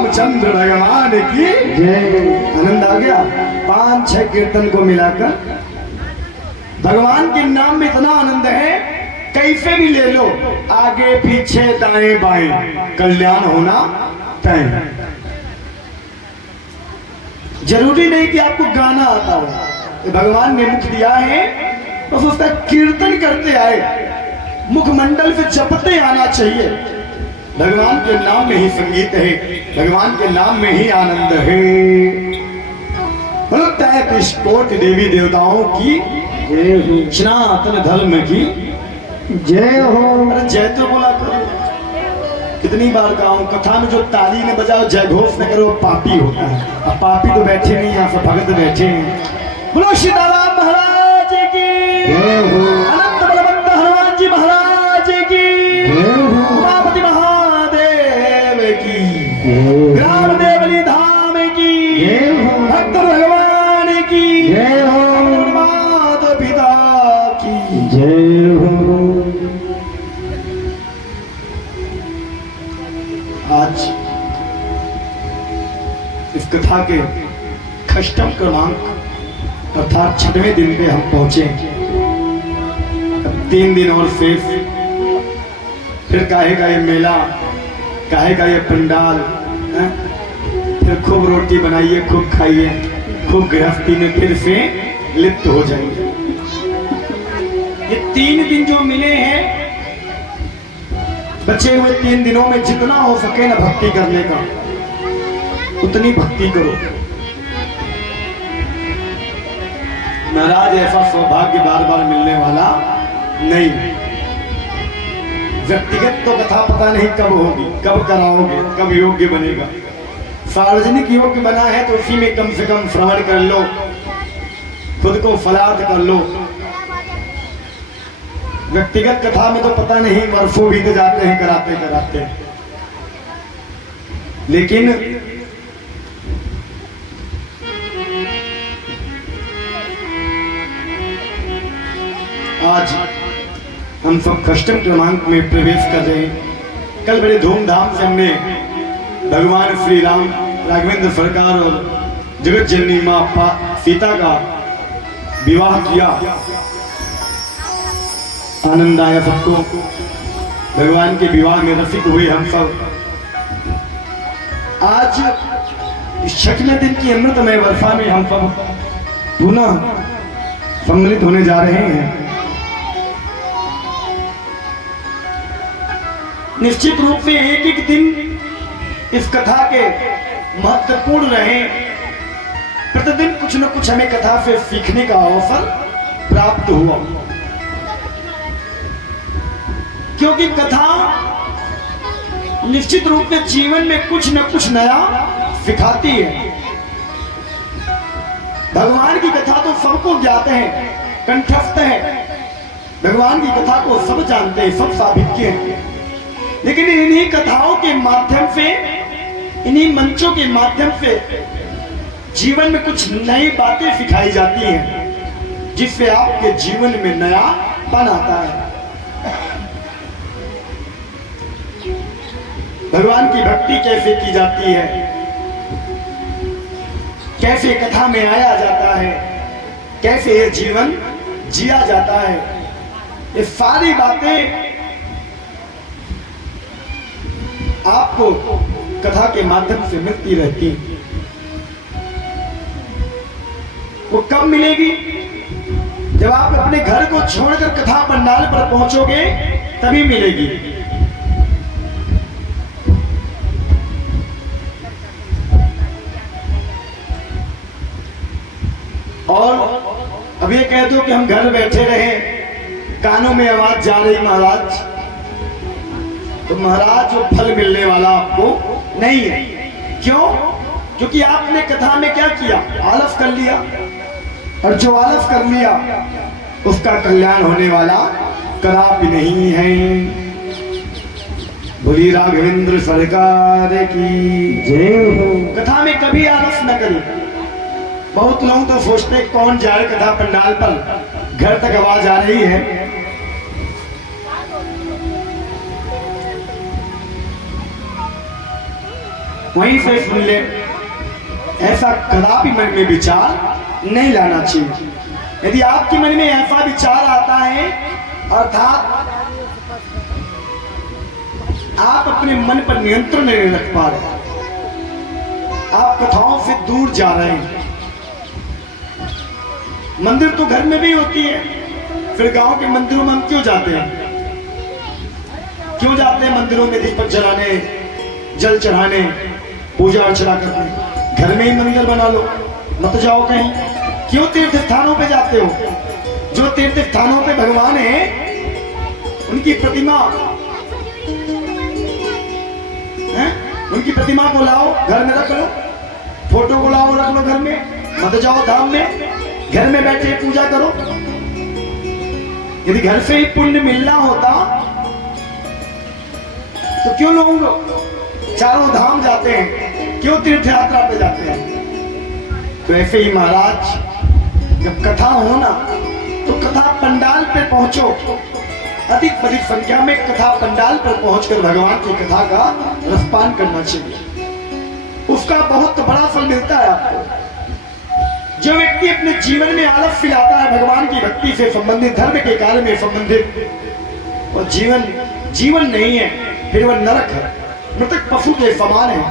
रामचंद्र भगवान की आनंद आ गया। 5-6 कीर्तन को मिलाकर भगवान के नाम में इतना आनंद है, कैसे भी ले लो, आगे पीछे दाएं बाएं कल्याण होना तय। जरूरी नहीं कि आपको गाना आता हो, तो भगवान ने मुख दिया है बस उसका कीर्तन करते आए, मुखमंडल से जपते आना चाहिए। भगवान के नाम में ही संगीत है, भगवान के नाम में ही आनंद है। 33 कोटि देवी देवताओं की सनातन धर्म की जय हो। अरे जय तो बोला करो, कितनी बार कहा हूं, कथा में जो ताली ने बजाओ जय घोष न करो पापी होता है। अब पापी तो बैठे नहीं, यहाँ से भगत बैठे हैं। बोलो सीताराम महाराज की, अनंत बलवंत हनुमान जी महाराज की, उमापति महादेव की, ग्राम देवली धाम की, भक्त भगवान की, माता पिता की जय हो। आज इस कथा के खष्टम क्रमांक अर्थात 6वें दिन पे हम पहुंचे। अब 3 दिन और शेष, फिर काहे का ये मेला, काहे का ये पंडाल, फिर खूब रोटी बनाइए, खूब खाइए, खूब गृहस्थी में फिर से लिप्त हो जाएंगे। ये 3 दिन जो मिले हैं बचे हुए 3 दिनों में जितना हो सके ना भक्ति करने का, उतनी भक्ति करो। महाराज ऐसा सौभाग्य बार बार मिलने वाला नहीं। व्यक्तिगत तो कथा पता नहीं कब होगी, कब कराओगे, कब योग्य बनेगा। सार्वजनिक योग्य बना है तो उसी में कम से कम श्रवण कर लो, खुद को फलार्थ कर लो। व्यक्तिगत कथा में तो पता नहीं वर्षों बीत जाते हैं कराते कराते। लेकिन आज हम सब अष्टम क्रमांक में प्रवेश कर रहे हैं। कल बड़े धूमधाम से हमने भगवान श्री राम, राघवेंद्र सरकार और जगत जननी मां सीता का विवाह किया। आनंद आया सबको, भगवान के विवाह में रसिक हुए हम सब। आज इस 6वें दिन की अमृतमय वर्षा में हम सब पुनः सम्मिलित होने जा रहे हैं। निश्चित रूप से एक एक दिन इस कथा के महत्वपूर्ण रहे। प्रतिदिन कुछ न कुछ हमें कथा से सीखने का अवसर प्राप्त हुआ, क्योंकि कथा निश्चित रूप से जीवन में कुछ न कुछ नया सिखाती है। भगवान की कथा तो सबको ज्ञात है, कंठस्थ है। भगवान की कथा को सब जानते हैं, सब साभिज्ञ हैं। लेकिन इन्हीं कथाओं के माध्यम से, इन्हीं मंचों के माध्यम से जीवन में कुछ नई बातें सिखाई जाती हैं, जिससे आपके जीवन में नयापन आता है। भगवान की भक्ति कैसे की जाती है, कैसे कथा में आया जाता है, कैसे ये जीवन जिया जाता है, ये सारी बातें आपको कथा के माध्यम से मिलती रहती। वो कब मिलेगी? जब आप अपने घर को छोड़कर कथा पंडाल पर पहुंचोगे तभी मिलेगी। और अब ये कह दो कि हम घर बैठे रहे, कानों में आवाज जा रही महाराज, तो महाराज वो फल मिलने वाला आपको नहीं है। क्यों? क्योंकि आपने कथा में क्या किया? आलस कर लिया, और जो आलस कर लिया उसका कल्याण होने वाला कदापि नहीं है। बोली राघवेंद्र सरकार की जय हो। कथा में कभी आलस न करें। बहुत लोग तो सोचते कौन जाए कथा पंडाल पर, घर तक आवाज आ रही है। वहीं से सुन ले, ऐसा कदापि मन में विचार नहीं लाना चाहिए। यदि आपके मन में ऐसा विचार आता है, अर्थात आप अपने मन पर नियंत्रण नहीं रख पा रहे, आप कथाओं से दूर जा रहे हैं। मंदिर तो घर में भी होती है, फिर गांव के मंदिरों में हम क्यों जाते हैं? क्यों जाते हैं मंदिरों में दीपक जलाने, जल चढ़ाने, पूजा अर्चना करने? घर में ही मंदिर बना लो, मत जाओ कहीं। क्यों तीर्थ स्थानों पे जाते हो? जो तीर्थ स्थानों पे भगवान है, उनकी प्रतिमा है, उनकी प्रतिमा को लाओ, घर में रख लो, फोटो को लाओ, रख लो घर में। मत जाओ धाम में, घर में बैठे पूजा करो। यदि घर से ही पुण्य मिलना होता तो क्यों लोग चारों धाम जाते हैं, क्यों तीर्थ यात्रा पे जाते हैं? तो ऐसे ही महाराज, जब कथा हो ना तो कथा पंडाल पे पहुंचो। अधिक अधिक संख्या में कथा पंडाल पर पहुंचकर भगवान की कथा का रसपान करना चाहिए। उसका बहुत बड़ा फल मिलता है आपको। जो व्यक्ति अपने जीवन में आलस फैलाता है भगवान की भक्ति से संबंधित, धर्म के कार्य में संबंधित, और जीवन नहीं है, फिर वह नरक है, मृतक पशु के समान है।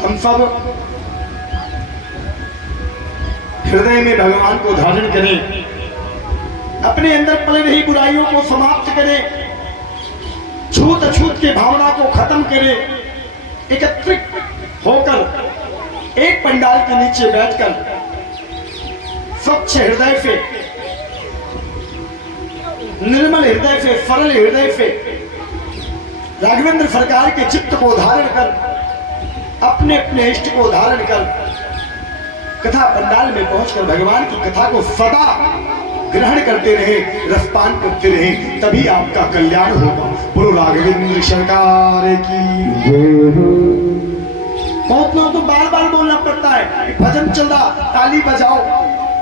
हम सब हृदय में भगवान को धारण करें, अपने अंदर पले रही बुराइयों को समाप्त करे, छूत अछूत की भावना को खत्म करे, एकत्रित होकर एक पंडाल के नीचे बैठकर स्वच्छ हृदय से, निर्मल हृदय से, सरल हृदय से राघवेंद्र सरकार के चित्त को धारण कर, अपने अपने इष्ट को धारण कर कथा पंडाल में पहुंचकर भगवान की कथा को सदा ग्रहण करते रहे, रसपान करते रहे, तभी आपका कल्याण होगा। बोलो राघवेंद्र सरकार की। बहुत लोगों को बार बार बोलना पड़ता है, भजन चल रहा, ताली बजाओ,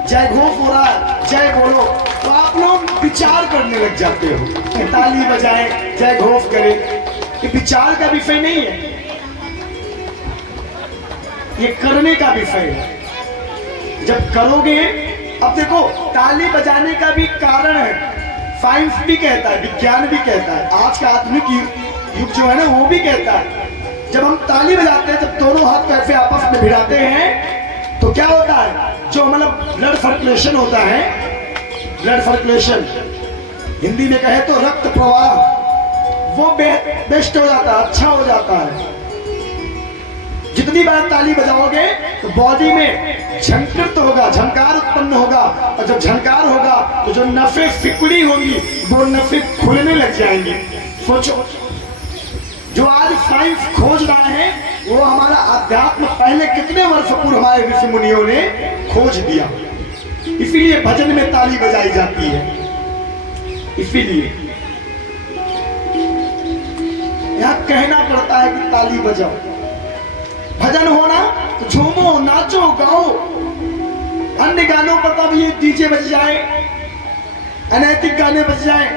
जय घोष हो रहा है, जय बोलो, तो आप लोग विचार करने लग जाते हो, ताली बजाएं, जय घोष करें। ये विचार का विषय नहीं है, ये करने का विषय है। जब करोगे, अब देखो ताली बजाने का भी कारण है, साइंस भी कहता है, विज्ञान भी कहता है, आज का आधुनिक युग जो है ना वो भी कहता है, जब हम ताली बजाते हैं, जब दोनों हाथ कैसे आपस में भिड़ाते हैं तो क्या होता है, जो मतलब ब्लड सर्कुलेशन होता है, ब्लड सर्कुलेशन हिंदी में कहे तो रक्त प्रवाह, वो बेस्ट हो जाता है, अच्छा हो जाता है। जितनी बार ताली बजाओगे तो बॉडी में झंकृत होगा, झंकार उत्पन्न होगा, और जब झंकार होगा तो जो नफे सिकुड़ी होंगी वो नफे खुलने लग जाएंगी। सोचो, जो आज साइंस खोज रहा है वो हमारा अध्यात्म पहले कितने वर्ष पूर्व हमारे ऋषि मुनियों ने खोज दिया। इसीलिए भजन में ताली बजाई जाती है, इसीलिए यहां कहना पड़ता है कि ताली बजाओ। भजन होना तो झूमो, नाचो, गाओ। अन्य गानों पर तब ये डीजे बज जाए, अनैतिक गाने बज जाए,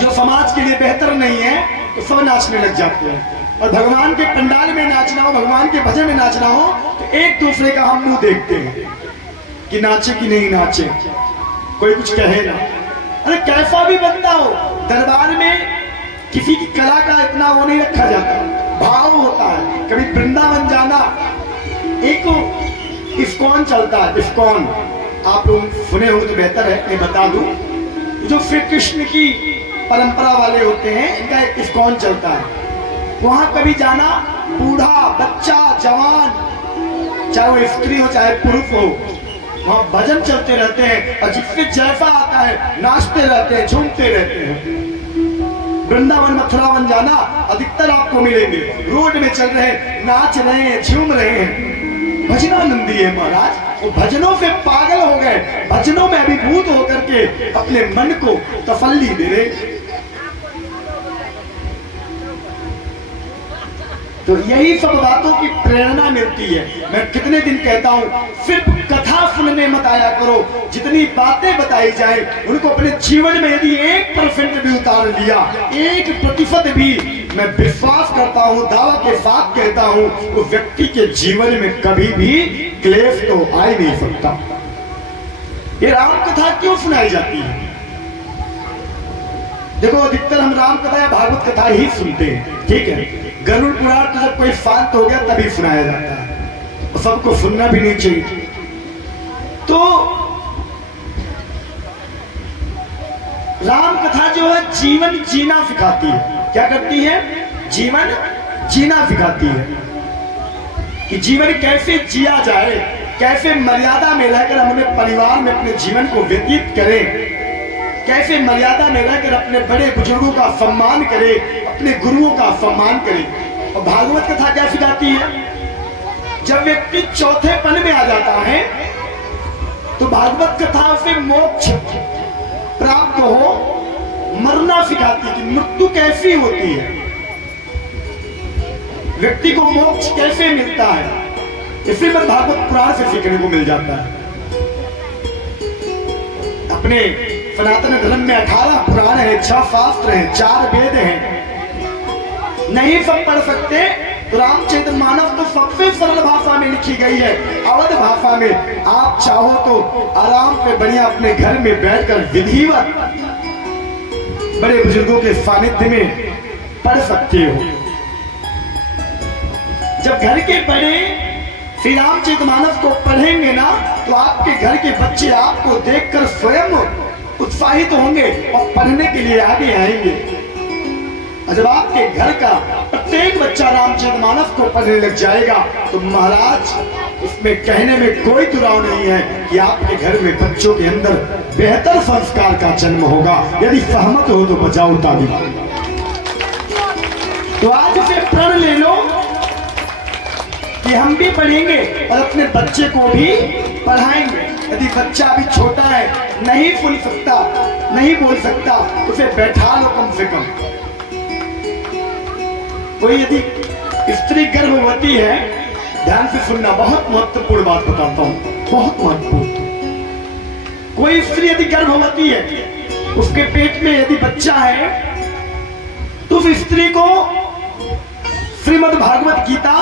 जो समाज के लिए बेहतर नहीं है, तो सब नाचने लग जाते हैं। और भगवान के पंडाल में नाचना हो, भगवान के भजन में नाचना हो, तो एक दूसरे का हम मुंह देखते हैं कि नाचे कि नहीं नाचे, कोई कुछ कहे ना। अरे कैसा भी बनता हो, दरबार में किसी की कला का इतना वो नहीं रखा जाता, भाव होता है। कभी वृंदावन जाना, एक इस्कॉन चलता है, इस्कॉन आप लोग सुने हो तो बेहतर है मैं बता दूं, जो श्री कृष्ण की परंपरा वाले होते हैं, इनका एक इस्कॉन चलता है। वहां कभी जाना, बूढ़ा, बच्चा, जवान, चाहे वो स्त्री हो चाहे पुरुष हो, वहां भजन चलते रहते हैं, और जिससे जैसा आता है नाचते रहते हैं, झूमते रहते हैं। वृंदावन मथुरावन जाना, अधिकतर आपको मिलेंगे रोड में चल रहे हैं, नाच रहे हैं, झूम रहे हैं, भजनानंदी है महाराज। वो भजनों से पागल हो गए, भजनों में अभिभूत होकर के अपने मन को तसल्ली दे रहे। तो यही सब बातों की प्रेरणा मिलती है। मैं कितने दिन कहता हूं, सिर्फ कथा सुनने मत आया करो, जितनी बातें बताई जाए उनको अपने जीवन में यदि 1% भी उतार लिया, 1% भी, मैं विश्वास करता हूं, दावा के साथ कहता हूं, वो व्यक्ति के जीवन में कभी भी क्लेश तो आ ही नहीं सकता। ये राम कथा क्यों सुनाई जाती है? देखो अधिकतर हम राम कथा या भागवत कथा ही सुनते हैं, ठीक है। गरुड़ पुराण तो जब कोई शांत हो गया तभी सुनाया जाता है, और सबको सुनना भी नहीं चाहिए। तो राम कथा जो है जीवन जीना सिखाती है। क्या करती है? जीवन जीना सिखाती है, कि जीवन कैसे जिया जाए, कैसे मर्यादा में रहकर हम अपने परिवार में अपने जीवन को व्यतीत करें, कैसे मर्यादा में रहकर अपने बड़े बुजुर्गों का सम्मान करें, अपने गुरुओं का सम्मान करें। और भागवत कथा क्या सिखाती है? जब व्यक्ति चौथे पन में आ जाता है तो भागवत कथा से मोक्ष प्राप्त हो, मरना सिखाती है कि मृत्यु कैसी होती है, व्यक्ति को मोक्ष कैसे मिलता है। इसी में भागवत पुराण से सीखने को मिल जाता है। अपने सनातन धर्म में 18 पुराण है, 6 शास्त्र हैं, 4 वेद हैं। नहीं सब पढ़ सकते तो रामचरित मानस तो सबसे सरल भाषा में लिखी गई है, अवध भाषा में। आप चाहो तो आराम से बढ़िया अपने घर में बैठकर विधिवत बड़े बुजुर्गों के सानिध्य में पढ़ सकते हो। जब घर के बड़े श्री रामचरित मानस को पढ़ेंगे ना तो आपके घर के बच्चे आपको देखकर स्वयं उत्साहित होंगे और पढ़ने के लिए आगे आएंगे। और जब आपके घर का प्रत्येक बच्चा रामचरितमानस को पढ़ने लग जाएगा तो महाराज उसमें कहने में कोई दुराव नहीं है कि आपके घर में बच्चों के अंदर बेहतर संस्कार का जन्म होगा। यदि सहमत हो तो बजाओ ताली। तो आज से प्रण ले लो कि हम भी पढ़ेंगे और अपने बच्चे को भी पढ़ाएंगे। यदि बच्चा अभी छोटा है, नहीं सुन सकता, नहीं बोल सकता, उसे बैठा लो कम से कम। कोई यदि स्त्री गर्भवती है, ध्यान से सुनना, बहुत महत्वपूर्ण बात बताता हूं, बहुत महत्वपूर्ण। कोई स्त्री यदि गर्भवती है, उसके पेट में यदि बच्चा है, तो उस स्त्री को श्रीमद् भागवत गीता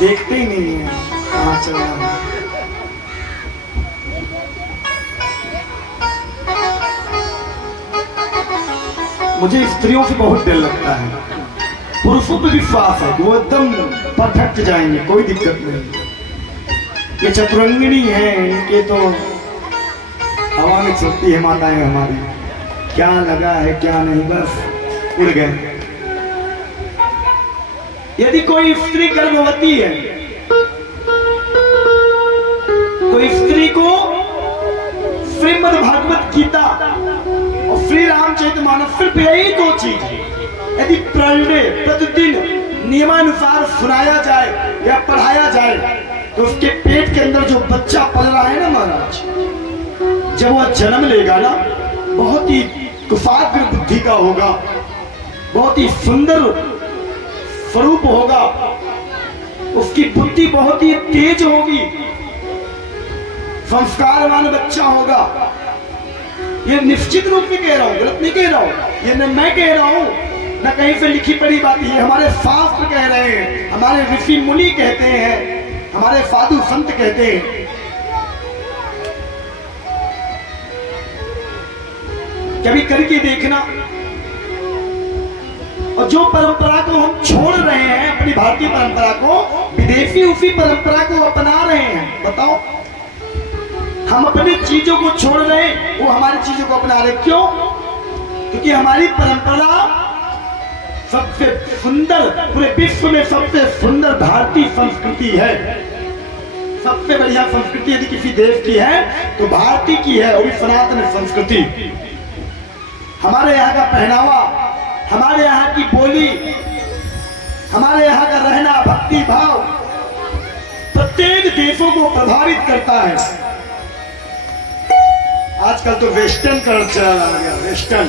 देखते ही नहीं है कहां चल रहा है। मुझे स्त्रियों से बहुत डर लगता है, पुरुषों पे विश्वास है कि वो एकदम परफेक्ट जाएंगे, कोई दिक्कत नहीं। ये चतुरंगिणी है, इनके तो हवा में चलती है माताएं हमारी, क्या लगा है क्या नहीं, बस उड़ गए। यदि कोई स्त्री गर्भवती है तो स्त्री को श्रीमद् भागवत गीता और श्री रामचरितमानस, सिर्फ यही दो चीज यदि प्रतिदिन नियमानुसार सुनाया जाए या पढ़ाया जाए तो उसके पेट के अंदर जो बच्चा पल रहा है ना महाराज, जब वह जन्म लेगा ना, बहुत ही कुशाग्र बुद्धि का होगा, बहुत ही सुंदर स्वरूप होगा, उसकी बुद्धि बहुत ही तेज होगी, संस्कारवान बच्चा होगा। ये निश्चित रूप से कह रहा हूं, गलत नहीं कह रहा हूं, ये न मैं कह रहा हूं न कहीं से लिखी पढ़ी बात, ये हमारे शास्त्र कह रहे हैं, हमारे ऋषि मुनि कहते हैं, हमारे साधु संत कहते हैं। कभी करके देखना। और जो परंपरा को हम छोड़ रहे हैं, अपनी भारतीय परंपरा को, विदेशी उसी परंपरा को अपना रहे हैं। बताओ, हम अपनी चीजों को छोड़ रहे हैं, वो हमारी चीजों को अपना रहे। क्यों? क्योंकि हमारी परंपरा सबसे सुंदर, पूरे विश्व में सबसे सुंदर भारतीय संस्कृति है। सबसे बढ़िया संस्कृति यदि किसी देश की है तो भारतीय की है, और सनातन संस्कृति। हमारे यहाँ का पहनावा, हमारे यहाँ की बोली, हमारे यहाँ का रहना, भक्ति भाव प्रत्येक देशों को प्रभावित करता है। आजकल तो वेस्टर्न कल्चर आ गया, वेस्टर्न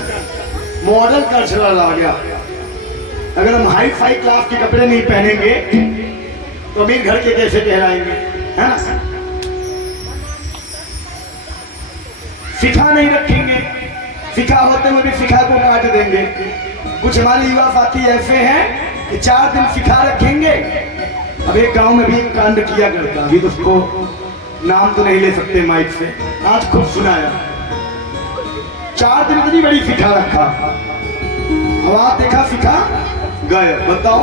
मॉडर्न कल्चर आ गया। अगर हम हाई फाई क्लास के कपड़े नहीं पहनेंगे तो अमीर घर के कैसे कहलाएंगे, है ना? शिखा नहीं रखेंगे, शिखा होते हुए भी शिखा को काट देंगे। कुछ हमारे युवा साथी ऐसे हैं कि 4 दिन शिखा रखेंगे। अब एक गांव में भी एक कांड किया करता, अभी तो उसको नाम तो नहीं ले सकते माइक से, आज खुद सुनाया। 4 दिन इतनी बड़ी शिखा रखा, अब देखा शिखा गए। बताओ,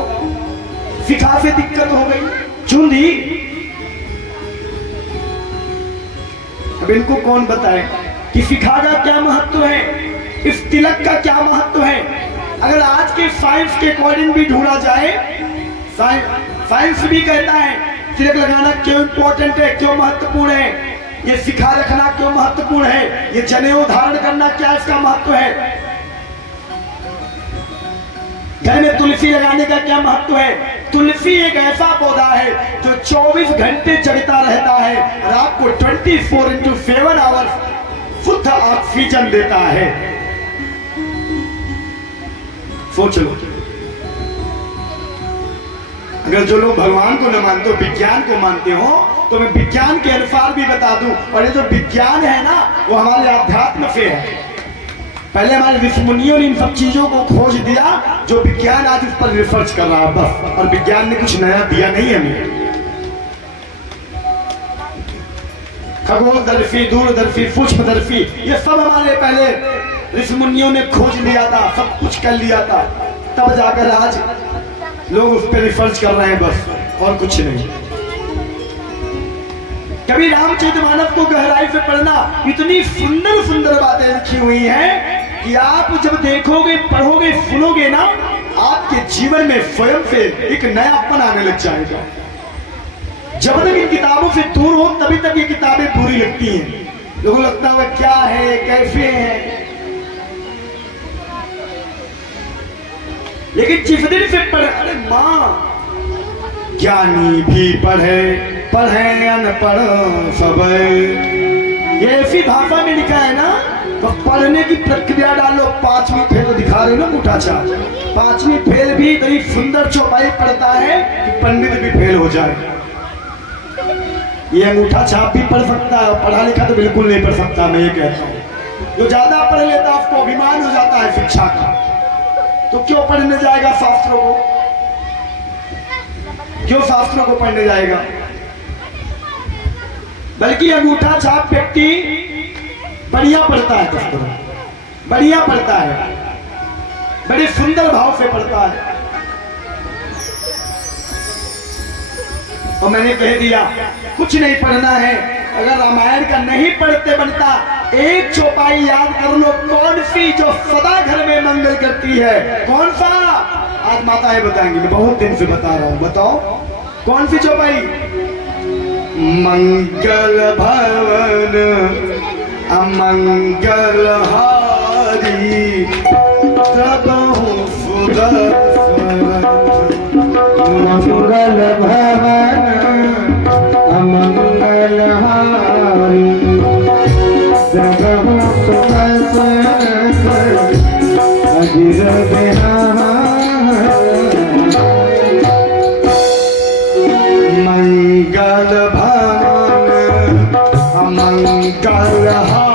शिखा से दिक्कत हो गई, चुन दी। अब इनको कौन बताए कि शिखा का क्या महत्व है, इस तिलक का क्या महत्व है। अगर आज के साइंस के अकॉर्डिंग भी ढूंढा जाए, साइंस भी कहता है तिलक लगाना क्यों इंपॉर्टेंट है, क्यों महत्वपूर्ण है, ये शिखा रखना क्यों महत्वपूर्ण है, ये जनेऊ धारण करना क्या इसका महत्व है, घर में तुलसी लगाने का क्या महत्व है। तुलसी एक ऐसा पौधा है जो 24 घंटे जगता रहता है और आपको 24/7 आवर्स शुद्ध ऑक्सीजन देता है। सोच लो, अगर जो लोग भगवान को न मानते हो, विज्ञान को मानते हो, तो मैं विज्ञान के अनुसार भी बता दूं। और ये जो विज्ञान है ना, वो हमारे अध्यात्म से है। पहले हमारे ऋषि मुनियों ने इन सब चीजों को खोज दिया, जो विज्ञान आज उस पर रिसर्च कर रहा है बस। और विज्ञान ने कुछ नया दिया नहीं हमें। खगोलदर्शी, दूरदर्शी, सूक्ष्मदर्शी, ये सब हमारे पहले ऋषि मुनियों ने खोज लिया था, सब कुछ कर लिया था। तब जाकर आज लोग उस पर रिसर्च कर रहे हैं बस, और कुछ नहीं। कभी रामचरितमानस को गहराई से पढ़ना, इतनी सुंदर सुंदर बातें लिखी हुई हैं कि आप जब देखोगे, पढ़ोगे, सुनोगे ना, आपके जीवन में स्वयं से एक नयापन आने लग जाएगा। जब तक इन किताबों से दूर हो तभी तक ये किताबें बुरी लगती हैं। लोगों को लगता है क्या है, कैसे है, लेकिन जिस दिन से पढ़े, अरे माँ ज्ञानी भी पढ़े, पढ़े अनपढ़ सब, ये ऐसी भाषा में लिखा है ना। तो पढ़ने की प्रक्रिया डालो, 5वीं फेल दिखा रहे हो ना मुठा छाप, 5वीं फेल भी इतनी सुंदर चौपाई पढ़ता है कि पंडित भी फेल हो जाए। ये अंगूठा छाप भी पढ़ सकता है, पढ़ा लिखा तो बिल्कुल नहीं पढ़ सकता। मैं ये कहता हूँ, जो ज्यादा पढ़ लेता है उसको अभिमान हो जाता है शिक्षा का, तो क्यों पढ़ने जाएगा शास्त्रों को, क्यों शास्त्रों को पढ़ने जाएगा। बल्कि अंगूठा छाप व्यक्ति बढ़िया पढ़ता है, पुस्तक बढ़िया पढ़ता है, बड़े सुंदर भाव से पढ़ता है। और मैंने कह दिया कुछ नहीं पढ़ना है, अगर रामायण का नहीं पढ़ते बनता, एक चौपाई याद कर लो, कौन सी जो सदा घर में मंगल करती है, कौन सा। आज माताएं बताएंगी, मैं बहुत दिन से बता रहा हूं, बताओ कौन सी चौपाई। मंगल भवन अमंगल हारी, सबहु सुदर्शन। मंगल भवन अमंगल हारी, सबहु सुदर्शन अजिर बिहारी। मंगल भवन अमंगल हारी,